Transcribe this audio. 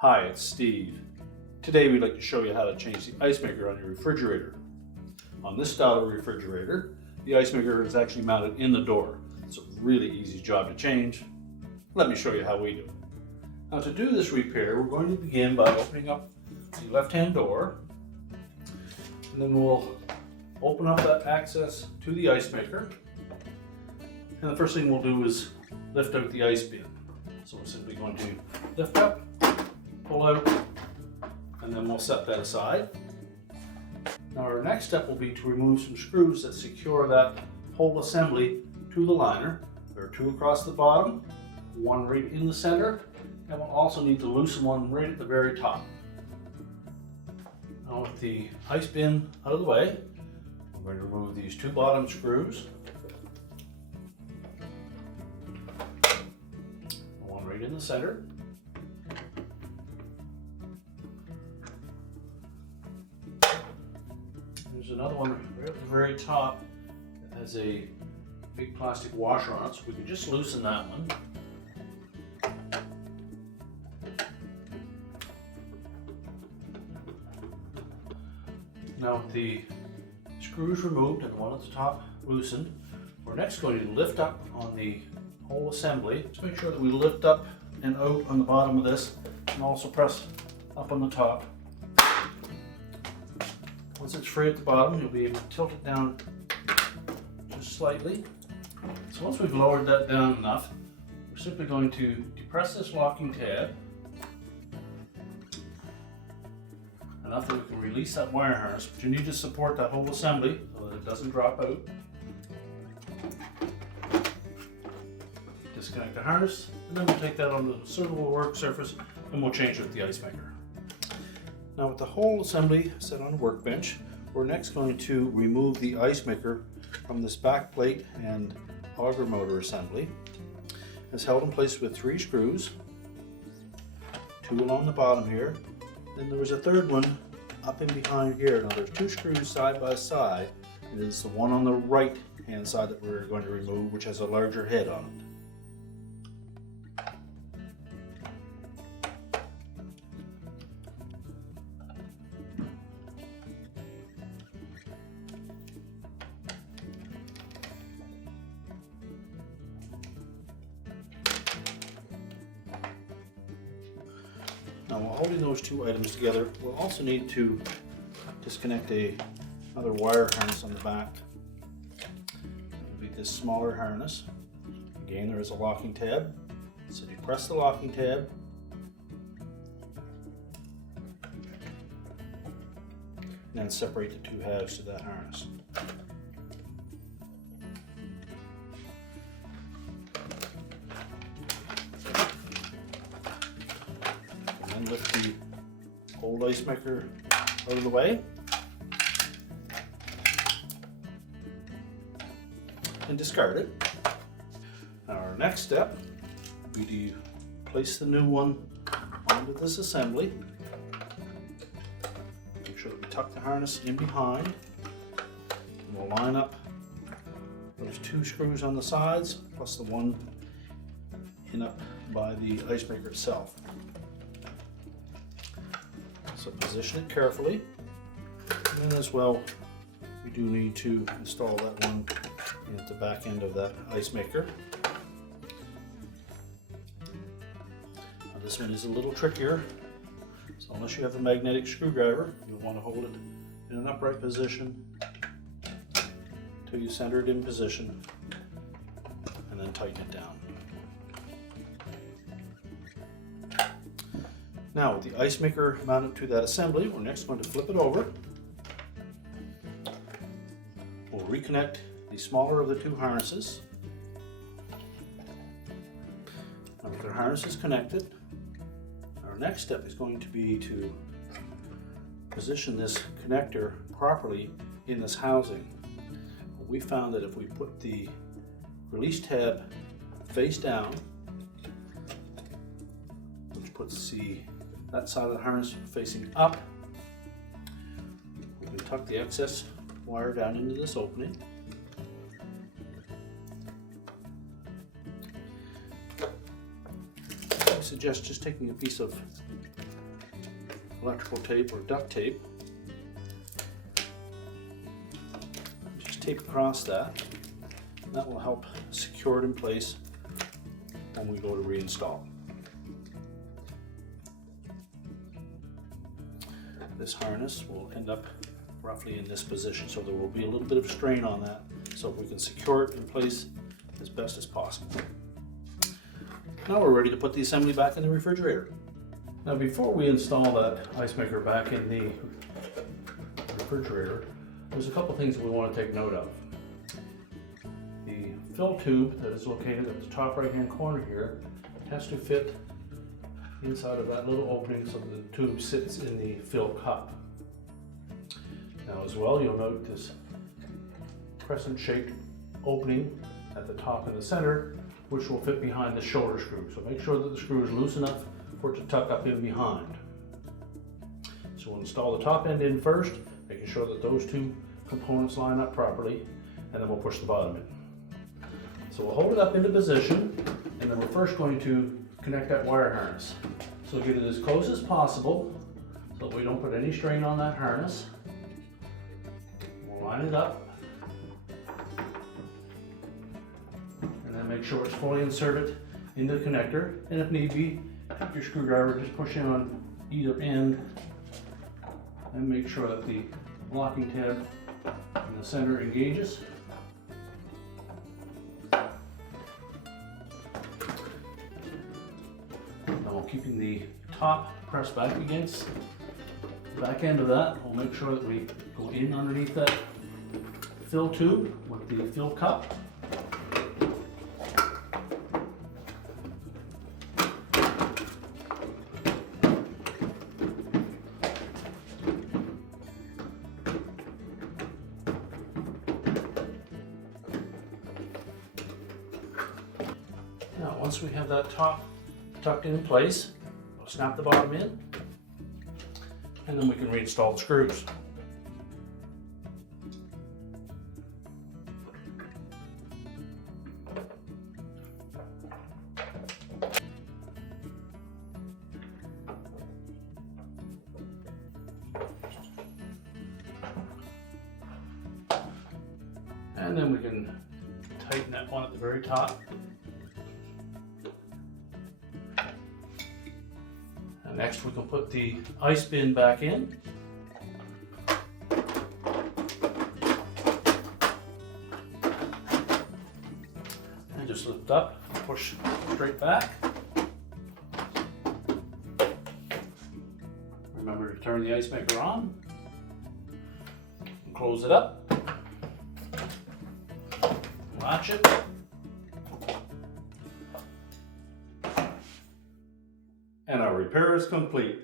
Hi, it's Steve. Today we'd like to show you how to change the ice maker on your refrigerator. On this style of refrigerator, the ice maker is actually mounted in the door. It's a really easy job to change. Let me show you how we do it. Now to do this repair, we're going to begin by opening up the left-hand door, and then we'll open up that access to the ice maker. And the first thing we'll do is lift out the ice bin. So we're simply going to lift up, pull out, and then we'll set that aside. Now our next step will be to remove some screws that secure that whole assembly to the liner. There are two across the bottom, one right in the center, and we'll also need to loosen one right at the very top. Now with the ice bin out of the way, I'm going to remove these two bottom screws. One right in the center. There's another one right at the very top that has a big plastic washer on it, so we can just loosen that one. Now with the screws removed and the one at the top loosened, we're next going to lift up on the whole assembly. Just make sure that we lift up and out on the bottom of this, and also press up on the top. Once it's free at the bottom, you'll be able to tilt it down just slightly. So once we've lowered that down enough, we're simply going to depress this locking tab enough that we can release that wire harness, but you need to support that whole assembly so that it doesn't drop out. Disconnect the harness, and then we'll take that onto the suitable work surface and we'll change it with the ice maker. Now with the whole assembly set on a workbench, we're next going to remove the ice maker from this back plate and auger motor assembly. It's held in place with 3 screws, 2 along the bottom here. Then there was a third one up in behind here. Now there's 2 screws side by side. It is the one on the right hand side that we're going to remove, which has a larger head on it. Now while holding those 2 items together, we'll also need to disconnect another wire harness on the back. It'll be this smaller harness. Again, there is a locking tab. So you press the locking tab, and then separate the 2 halves to that harness. Lift the old ice maker out of the way and discard it. Now our next step will be to place the new one onto this assembly. Make sure that we tuck the harness in behind, and we'll line up those 2 screws on the sides plus the one in up by the ice maker itself. So position it carefully, and then as well we do need to install that one at the back end of that ice maker. Now this one is a little trickier, so unless you have a magnetic screwdriver, you'll want to hold it in an upright position until you center it in position, and then tighten it down. Now with the ice maker mounted to that assembly, we're next going to flip it over. We'll reconnect the smaller of the 2 harnesses. Now with our harnesses connected, our next step is going to be to position this connector properly in this housing. We found that if we put the release tab face down, which puts that side of the harness facing up, we can tuck the excess wire down into this opening. I suggest just taking a piece of electrical tape or duct tape. Just tape across that. That will help secure it in place when we go to reinstall. This harness will end up roughly in this position, so there will be a little bit of strain on that, so we can secure it in place as best as possible. Now we're ready to put the assembly back in the refrigerator. Now before we install that ice maker back in the refrigerator, there's a couple things that we want to take note of. The fill tube that is located at the top right hand corner here has to fit inside of that little opening so that the tube sits in the fill cup. Now as well, you'll note this crescent shaped opening at the top in the center, which will fit behind the shoulder screw. So make sure that the screw is loose enough for it to tuck up in behind. So we'll install the top end in first, making sure that those two components line up properly, and then we'll push the bottom in. So we'll hold it up into position, and then we're first going to connect that wire harness. So get it as close as possible so that we don't put any strain on that harness. We'll line it up and then make sure it's fully inserted into the connector, and if need be, take your screwdriver, just push in on either end and make sure that the locking tab in the center engages. Keeping the top pressed back against the back end of that, we'll make sure that we go in underneath that fill tube with the fill cup. Now, once we have that top tucked in place, we'll snap the bottom in, and then we can reinstall the screws. And then we can tighten that one at the very top. Next, we can put the ice bin back in. And just lift up, push straight back. Remember to turn the ice maker on. And close it up. Latch it. And our repair is complete.